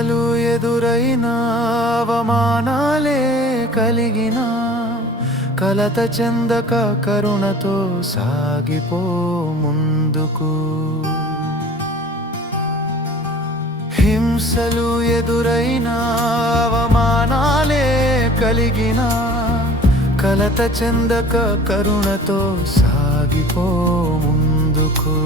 బాధలు ఎదురైన అవమానాలే కలిగిన కలత చెందక కరుణతో సాగిపో ముందుకు. హింసలు ఎదురైన అవమానాలే కలిగిన కలత చెందక కరుణతో సాగిపో ముందుకు.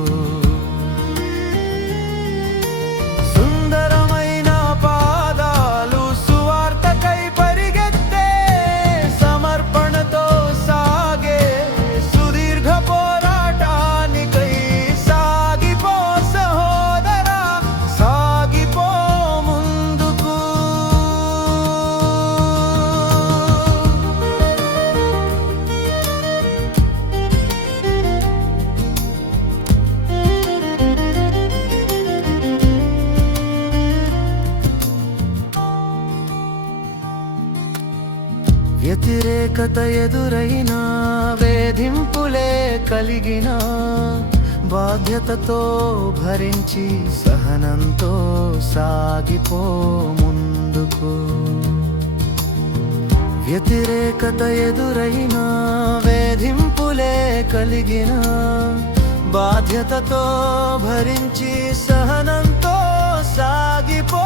వ్యతిరేకత ఎదురైనా వేధింపులే కలిగిన బాధ్యతతో భరించి సహనంతో సాగిపో ముందుకు. వ్యతిరేకత ఎదురైన వేధింపులే కలిగిన బాధ్యతతో భరించి సహనంతో సాగిపో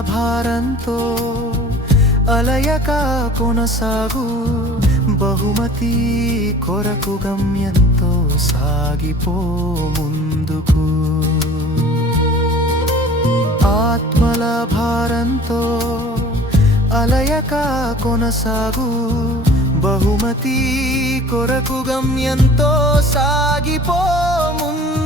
భారంతో అలయక కొనసాగు బహుమతి కొరకు గమ్యంతో సాగిపో ముందుకు. ఆత్మల భారంతో అలయక కొనసాగు బహుమతి కొరకు గమ్యంతో సాగిపో ముందు